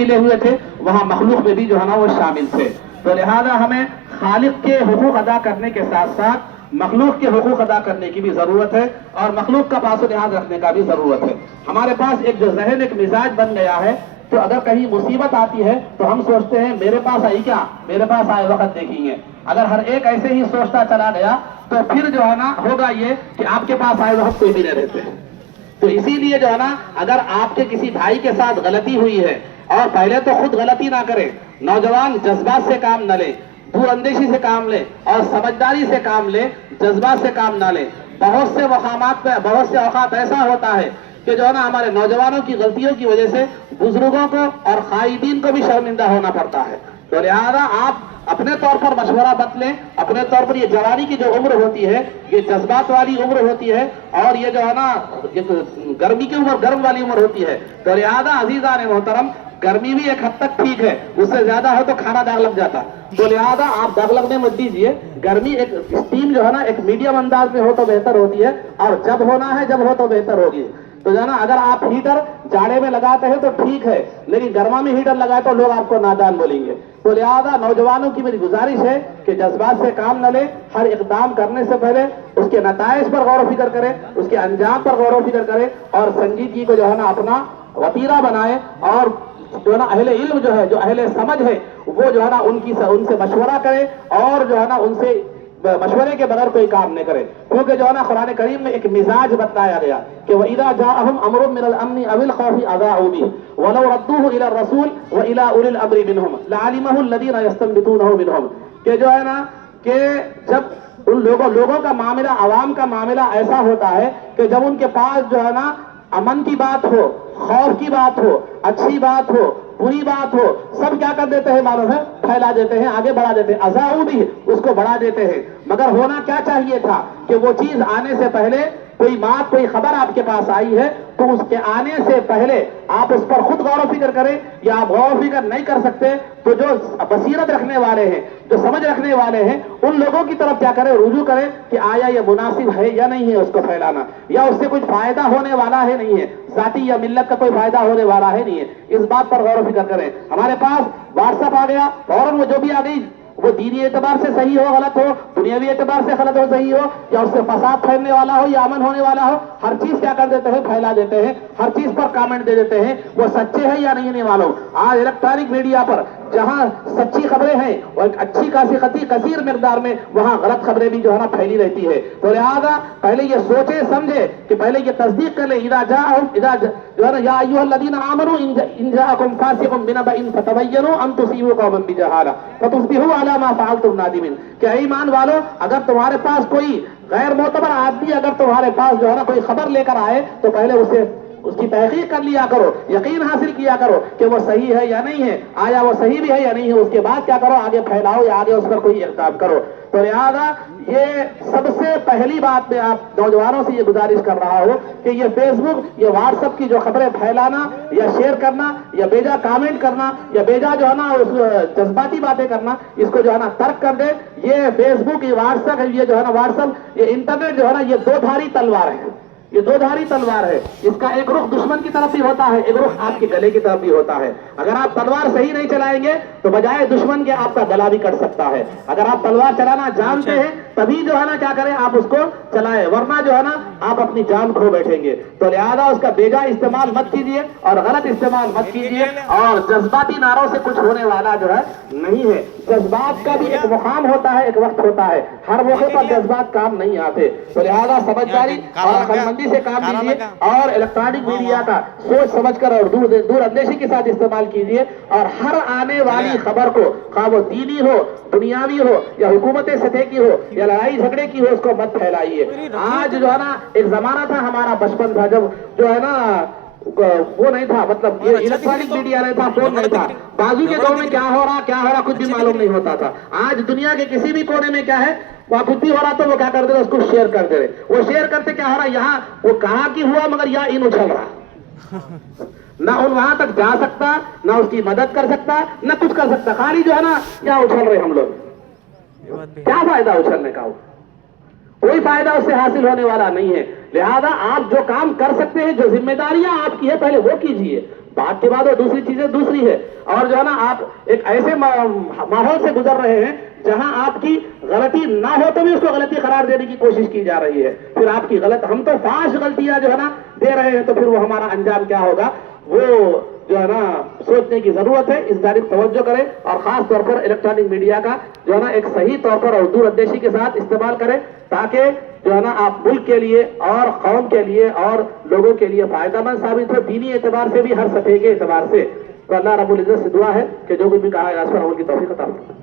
ملے ہوئے تھے وہاں مخلوق میں بھی جو ہے نا وہ شامل تھے. تو لہذا ہمیں خالق کے حقوق ادا کرنے کے ساتھ ساتھ مخلوق کے حقوق ادا کرنے کی بھی ضرورت ہے اور مخلوق کا پاس و لحاظ رکھنے کا بھی ضرورت ہے. ہمارے پاس ایک جو ذہن ایک مزاج بن گیا ہے تو اگر کہیں مصیبت آتی ہے تو ہم سوچتے ہیں میرے پاس آئی کیا, میرے پاس آئے وقت دیکھیں گے. اگر ہر ایک ایسے ہی سوچتا چلا گیا تو پھر جو ہے نا ہوگا یہ کہ آپ کے پاس آئے وقت کوئی بھی نہیں رہتے. تو اسی لیے جو ہے نا اگر آپ کے کسی بھائی کے ساتھ غلطی ہوئی ہے اور پہلے تو خود غلطی نہ کرے, نوجوان جذبات سے کام نہ لے, دور اندیشی سے کام لے اور سمجھداری سے کام لے, جذبات سے کام نہ لے. بہت سے مقامات پہ بہت سے اوقات ایسا ہوتا ہے کہ جو ہے نا ہمارے نوجوانوں کی غلطیوں کی وجہ سے بزرگوں کو اور قائدین کو بھی شرمندہ ہونا پڑتا ہے. تو لہذا آپ اپنے طور پر مشورہ بت لیں. اپنے طور پر یہ جوانی کی جو عمر ہوتی ہے یہ جذبات والی عمر ہوتی ہے اور یہ جو ہے نا گرمی کی عمر گرم والی عمر ہوتی ہے. تو لہذا عزیزان محترم گرمی بھی ایک حد تک ٹھیک ہے, اس سے زیادہ ہو تو کھانا داغ لگ جاتا. تو لہذا آپ داغ لگنے مت دیجیے. گرمی ایک اسٹیم جو ہے نا ایک میڈیم انداز میں ہو تو بہتر ہوتی ہے اور جب ہونا ہے جب ہو تو بہتر ہوگی. تو جو ہے نا اگر آپ ہیٹر جاڑے میں لگاتے ہیں تو ٹھیک ہے, لیکن گرما میں ہیٹر لگائے تو لوگ آپ کو نادان بولیں گے. تو لہذا نوجوانوں کی میری گزارش ہے کہ جذبات سے کام نہ لیں. ہر اقدام کرنے سے پہلے اس کے نتائج پر غور و فکر کریں, اس کے انجام پر غور و فکر کریں اور سنجیدگی کو جو ہے نا اپنا وتیرہ بنائے اور جو ہے نا اہل علم جو ہے, جو اہل سمجھ ہے, وہ جو ہے نا ان سے مشورہ کرے اور جو ہے نا ان سے مشورے کے بغیر کوئی کام نہیں کرے. کیونکہ جو ہے نا قرآن کریم میں ایک مزاج بتلایا گیا کہ وَإِذَا جَاءَهُمْ أَمْرٌ مِّنَ الْأَمْنِ أَوِ الْخَوْفِ أَذَاعُوا بِهِ وَلَوْ رَدُّوهُ إِلَى الرَّسُولِ وَإِلَى أُولِي الْأَمْرِ مِنْهُمْ لَعَلِمَهُ الَّذِينَ يَسْتَنبِطُونَهُ مِنْهُمْ. کہ جو ہے نا کہ جب ان لوگوں کا معاملہ, عوام کا معاملہ ایسا ہوتا ہے کہ جب ان کے پاس جو ہے نا امن کی بات ہو, خوف کی بات ہو, اچھی بات ہو, بری بات ہو, سب کیا کر دیتے ہیں معلوم ہے, پھیلا دیتے ہیں, آگے بڑھا دیتے ہیں, اذاعوا بھی اس کو بڑھا دیتے ہیں. مگر ہونا کیا چاہیے تھا کہ وہ چیز آنے سے پہلے کوئی بات کوئی خبر آپ کے پاس آئی ہے تو اس کے آنے سے پہلے آپ اس پر خود غور و فکر کریں, یا آپ غور و فکر نہیں کر سکتے تو جو بصیرت رکھنے والے ہیں, جو سمجھ رکھنے والے ہیں, ان لوگوں کی طرف کیا کریں, رجوع کریں کہ آیا یہ مناسب ہے یا نہیں ہے اس کو پھیلانا, یا اس سے کچھ فائدہ ہونے والا ہے نہیں ہے, ذاتی یا ملت کا کوئی فائدہ ہونے والا ہے نہیں ہے. اس بات پر غور و فکر کریں. ہمارے پاس واٹس ایپ آ گیا, فوراً وہ جو بھی آ گئی وہ دینی اعتبار سے صحیح ہو غلط ہو, دنیاوی اعتبار سے غلط ہو صحیح ہو, یا اس سے فساد پھیلنے والا ہو یا امن ہونے والا ہو, ہر چیز کیا کر دیتے ہیں, پھیلا دیتے ہیں, ہر چیز پر کامنٹ دے دیتے ہیں. وہ سچے ہیں یا نہیں معلوم. آج الیکٹرانک میڈیا پر جہاں سچی خبریں ہیں اور اچھی خاصی کثیر مقدار میں وہاں غلط خبریں بھی جو ہے نا پھیلی رہتی ہے. تو لہذا پہلے یہ سوچے سمجھے کہ پہلے یہ تصدیق کر لیں, جو ہے نا یا ایھا الذین آمنوا ان جاءکم فاسق بنبأ فتبینوا ان تصیبوا قوما بجہالہ فتصبحوا علی ما فعلتم نادمین. کہ اے ایمان والو, اگر تمہارے پاس کوئی غیر معتبر آدمی اگر تمہارے پاس جو ہے نا کوئی خبر لے کر آئے تو پہلے اس کی تحقیق کر لیا کرو, یقین حاصل کیا کرو کہ وہ صحیح ہے یا نہیں ہے, آیا وہ صحیح بھی ہے یا نہیں ہے. اس کے بعد کیا کرو, آگے پھیلاؤ یا آگے اس پر کوئی اقدام کرو. تو لہذا یہ سب سے پہلی بات میں آپ نوجوانوں سے یہ گزارش کر رہا ہوں کہ یہ فیس بک, یہ واٹس ایپ کی جو خبریں پھیلانا یا شیئر کرنا یا بیجا کامنٹ کرنا یا بیجا جو ہے نا جذباتی باتیں کرنا, اس کو جو ہے نا ترک کر دے. یہ فیس بک, یہ واٹس ایپ, یہ جو ہے نا واٹس ایپ, یہ انٹرنیٹ جو ہے نا یہ دو دھاری تلوار ہے. یہ دو دھاری تلوار ہے. اس کا ایک رخ دشمن کی طرف بھی ہوتا ہے, ایک رخ آپ کے گلے کی طرف بھی ہوتا ہے. اگر آپ تلوار صحیح نہیں چلائیں گے تو بجائے دشمن کے آپ کا گلا بھی کٹ سکتا ہے. اگر آپ تلوار چلانا جانتے ہیں تبھی جو ہے نا کیا کریں, آپ اس کو چلائیں, ورنہ جو ہے نا آپ اپنی جان کھو بیٹھیں گے. تو لہذا اس کا بیجا استعمال مت کیجیے اور غلط استعمال مت کیجیے, اور جذباتی نعروں سے کچھ ہونے والا جو ہے نہیں ہے. جذبات کا بھی ایک مقام ہوتا ہے, ایک وقت ہوتا ہے, ہر موقع پر جذبات کام نہیں آتے. تو لہذا سمجھداری اور عقلمندی سے کام کیجیے اور الیکٹرانک میڈیا کا سوچ سمجھ کر اور دور اندیشی کے ساتھ استعمال کیجیے. اور ہر آنے والی خبر کو, خواہ وہ دینی ہو, دنیاوی ہو یا حکومت سطح کی ہو یا لڑائی جھگڑے کی ہو, اس کو مت پھیلائیے. آج جو ہے نا ایک زمانہ تھا, ہمارا بچپن تھا, جب جو ہے نا وہ نہیں تھا, مطلب یہ الیکٹرانک میڈیا نہیں تھا, فون نہیں تھا, بازو کے دور میں کیا ہو رہا کچھ بھی معلوم نہیں ہوتا تھا. آج دنیا کے کسی بھی کونے میں کیا ہے, وہاں کچھ بھی ہو رہا تو وہ کیا کر دے, اس کو شیئر کر دے رہے. وہ شیئر کرتے کیا ہو رہا, یہاں وہ کہاں کی ہوا مگر یہاں ان اچھل رہا, نہ ان وہاں تک جا سکتا, نہ اس کی مدد کر سکتا, نہ کچھ کر سکتا, خالی جو ہے نا یہاں اچھل رہے ہم لوگ. کیا فائدہ اچھلنے کا, کوئی فائدہ اس سے حاصل ہونے والا نہیں ہے. لہذا آپ جو کام کر سکتے ہیں، جو ذمہ داریاں آپ کی ہے، پہلے وہ کیجئے، بات کے بعد وہ دوسری چیزیں دوسری ہے. اور جو ہے نا آپ ایک ایسے ماحول سے گزر رہے ہیں جہاں آپ کی غلطی نہ ہو تو بھی اس کو غلطی قرار دینے کی کوشش کی جا رہی ہے. پھر آپ کی ہم تو 5 غلطیاں جو ہے نا دے رہے ہیں، تو پھر وہ ہمارا انجام کیا ہوگا، وہ جو ہے نا سوچنے کی ضرورت ہے. اس جانب توجہ کریں، اور خاص طور پر الیکٹرانک میڈیا کا جو ہے نا ایک صحیح طور پر اور دور اندیشی کے ساتھ استعمال کریں، تاکہ جو ہے نا آپ ملک کے لیے اور قوم کے لیے اور لوگوں کے لیے فائدہ مند ثابت ہو، دینی اعتبار سے بھی، ہر سطح کے اعتبار سے. تو اللہ رب العزت سے دعا ہے کہ جو کچھ بھی کہا ہے اس پر عمل کی توفیق عطا فرمائے.